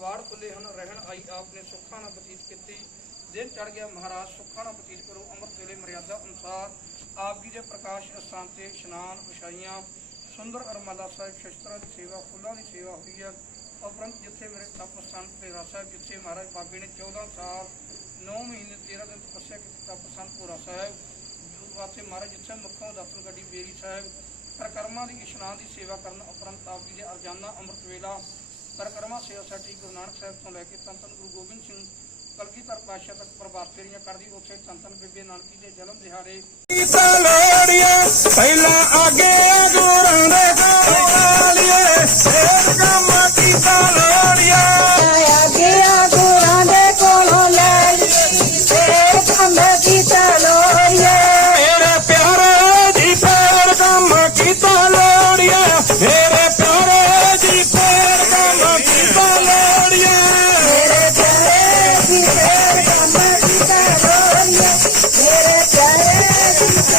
ਵਾੜ ਪੁੱਲੇ ਹਨ, ਰਹਿਣ ਆਈ ਆਪਨੇ ਸੁੱਖਾਂ ਨਾਲ ਬਤੀਤ ਕੀਤੀ। ਦਿਨ ਚੜ ਗਿਆ, ਮਹਾਰਾਜ ਸੁੱਖਾਂ ਨਾਲ ਬਤੀਤ ਕਰੋ। ਅੰਮ੍ਰਿਤ ਵੇਲੇ ਮਰਿਆਦਾ ਅਨੁਸਾਰ ਆਪ ਜੀ ਦੇ ਪ੍ਰਕਾਸ਼ ਅਸਥਾਨ ਤੇ ਇਸ਼ਨਾਨ ਵਿਛਾਈਆਂ ਸੁੰਦਰ ਅਰਮਾਲਾ ਸਾਹਿਬ, ਸ਼ਸਤਰਾਂ ਦੀ ਸੇਵਾ, ਫੁੱਲਾਂ ਦੀ ਸੇਵਾ ਹੋਈ ਹੈ। ਉਪਰੰਤ ਜਿੱਥੇ ਮੇਰੇ ਤਪ ਸਥਾਨ ਪੇਰਾ ਸਾਹਿਬ, ਜਿੱਥੇ ਮਹਾਰਾਜ ਬਾਬੇ ਨੇ 14 ਸਾਲ 9 ਮਹੀਨੇ 13 ਦਿਨ ਤਪੱਸਿਆ ਕੀਤੀ, ਤਪ ਸਥਾਨ ਪੂਰਾ ਸਾਹਿਬ। ਵਾਸਤੇ ਮਹਾਰਾਜ ਜਿੱਥੇ ਮੁੱਖੋਂ ਦਸਨ ਗੱਡੀ, ਬੇਰੀ ਸਾਹਿਬ, ਪ੍ਰਕਰਮਾਂ ਦੀ, ਇਸ਼ਨਾਨ ਦੀ ਸੇਵਾ ਕਰਨ ਉਪਰੰਤ ਆਪ ਜੀ ਦੇ ਅਰਜਾਨਾ ਅੰਮ੍ਰਿਤ ਵੇਲਾ ਪਰਕਰਮਾ ਸੇਵਾ ਸੋਸਾਇਟੀ ਗੁਰੂ ਨਾਨਕ ਸਾਹਿਬ ਤੋਂ ਲੈ ਕੇ ਤੰਤਨ ਗੁਰੂ ਗੋਬਿੰਦ ਸਿੰਘ ਕਲਗੀ ਕਲਗੀਧਰ ਪਾਸ਼ਾ ਤੱਕ ਪ੍ਰਭਾਤ ਫੇਰੀਆਂ ਕਰਦੀ, ਉੱਥੇ ਤੰਤਨ ਬੀਬੀ ਨਾਨਕੀ ਦੇ ਜਨਮ ਦਿਹਾੜੇ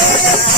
Yeah.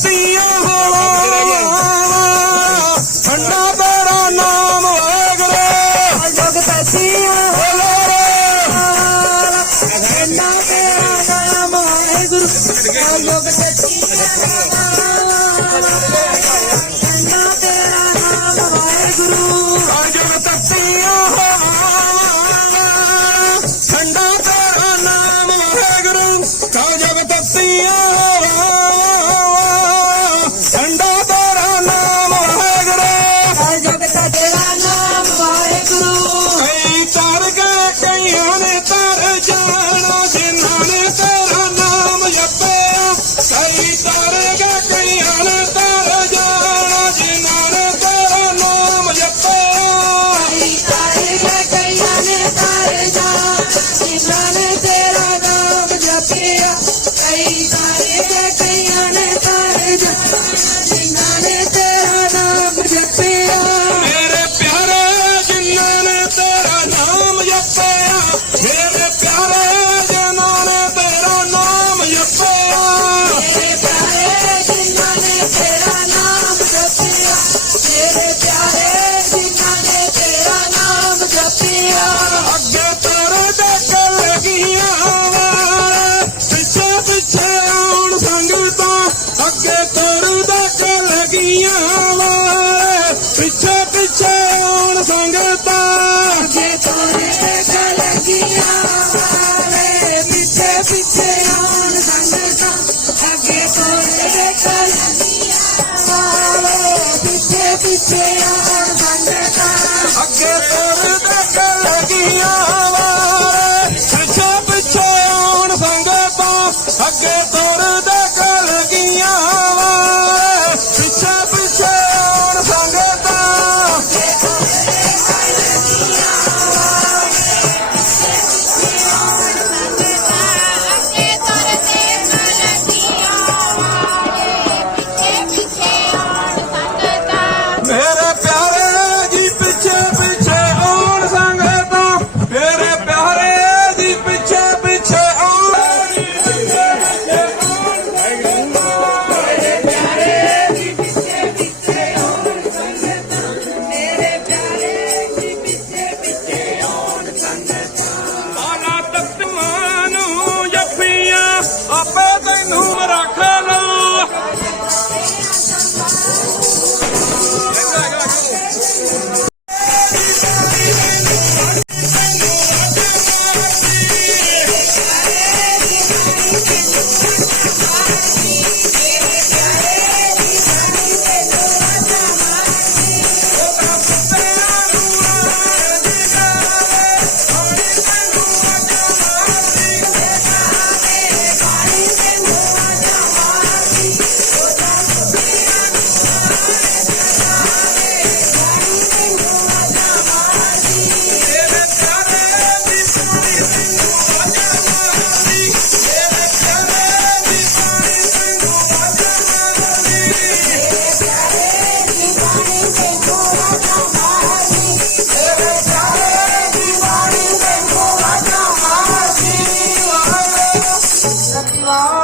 see you. Hey, Be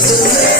Yes.